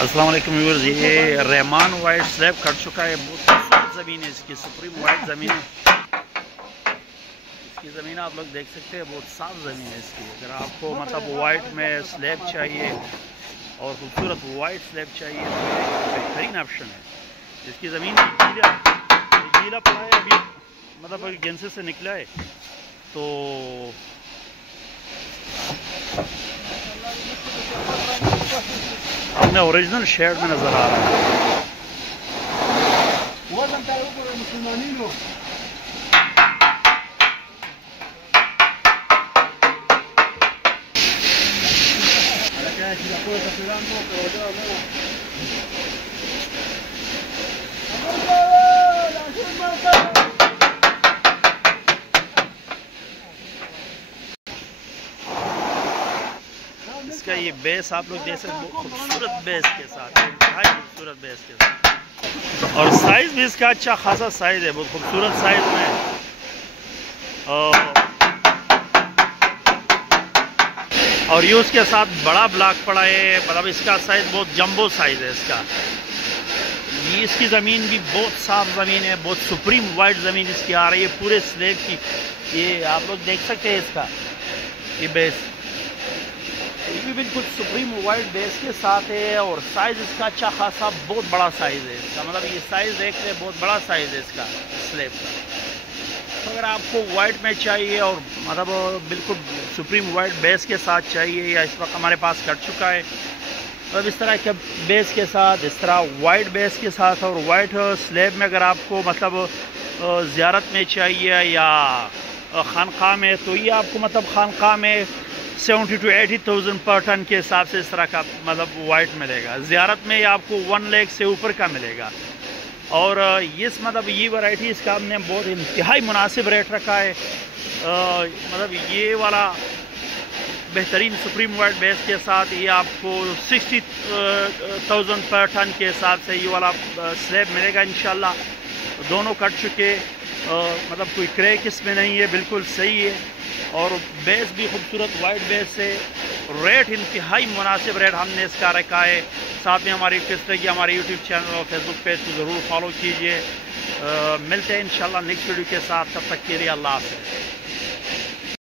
السلام علیکم ویورز، یہ رحمان وائٹ سلیب کٹ چکا ہے. بہت خوبصورت زمین ہے اس کی، سپریم وائٹ زمین ہے. اس کی زمین آپ لوگ دیکھ سکتے ہیں، بہت صاف زمین ہے اس کی. اگر آپ کو مطلب وائٹ میں سلیب چاہیے اور خوبصورت وائٹ سلیب چاہیے تو بہترین آپشن ہے. اس کی زمین گیلا پڑا ہے، ابھی مطلب گینسے سے نکلا ہے تو اپنے اوریجنل شیڈ میں نظر آ رہا ہے. اس کا یہ بیس آپ لوگ دیکھ سکتے ہیں، خوبصورت بیس کے ساتھ، انتہائی خوبصورت بیس کے ساتھ. اور سائز بھی اس کا اچھا خاصا سائز ہے، بہت خوبصورت سائز میں. اور یہ اس کے ساتھ بڑا بلاک پڑا ہے، مطلب اس کا سائز بہت جمبو سائز ہے اس کا. یہ اس کی زمین بھی بہت صاف زمین ہے، بہت سپریم وائٹ زمین اس کی آ رہی ہے پورے سلیب کی. یہ آپ لوگ دیکھ سکتے ہیں اس کا یہ بیس، یہ بھی بالکل سپریم وائٹ بیس کے ساتھ ہے. اور سائز اس کا اچھا خاصا بہت بڑا سائز ہے اس کا، مطلب یہ سائز دیکھ رہے بہت بڑا سائز ہے اس کا سلیب کا. تو اگر آپ کو وائٹ میں چاہیے اور مطلب بالکل سپریم وائٹ بیس کے ساتھ چاہیے، یا اس وقت ہمارے پاس کٹ چکا ہے، مطلب اس طرح کے بیس کے ساتھ، اس طرح وائٹ بیس کے ساتھ اور وائٹ سلیب میں اگر آپ کو مطلب زیارت میں چاہیے یا خانقاہ میں، تو یہ آپ کو مطلب خانقاہ میں 70 to 80,000 پر ٹن کے حساب سے اس طرح کا مطلب وائٹ ملے گا. زیارت میں آپ کو 1 لاکھ سے اوپر کا ملے گا. اور اس مطلب یہ ورائٹی اس کا ہم نے بہت انتہائی مناسب ریٹ رکھا ہے. مطلب یہ والا بہترین سپریم وائٹ بیس کے ساتھ یہ آپ کو 60,000 پر ٹن کے حساب سے یہ والا سلیب ملے گا انشاءاللہ. دونوں کٹ چکے، مطلب کوئی کریک اس میں نہیں ہے، بالکل صحیح ہے. اور بیس بھی خوبصورت وائٹ بیس ہے. ریٹ انتہائی مناسب ریٹ ہم نے اس کا رکھا ہے. ساتھ میں ہماری ریکویسٹ ہے کہ ہمارے یوٹیوب چینل اور فیس بک پیج کو ضرور فالو کیجیے. ملتے ہیں انشاءاللہ نیکسٹ ویڈیو کے ساتھ، تب تک کے لیے اللہ حافظ.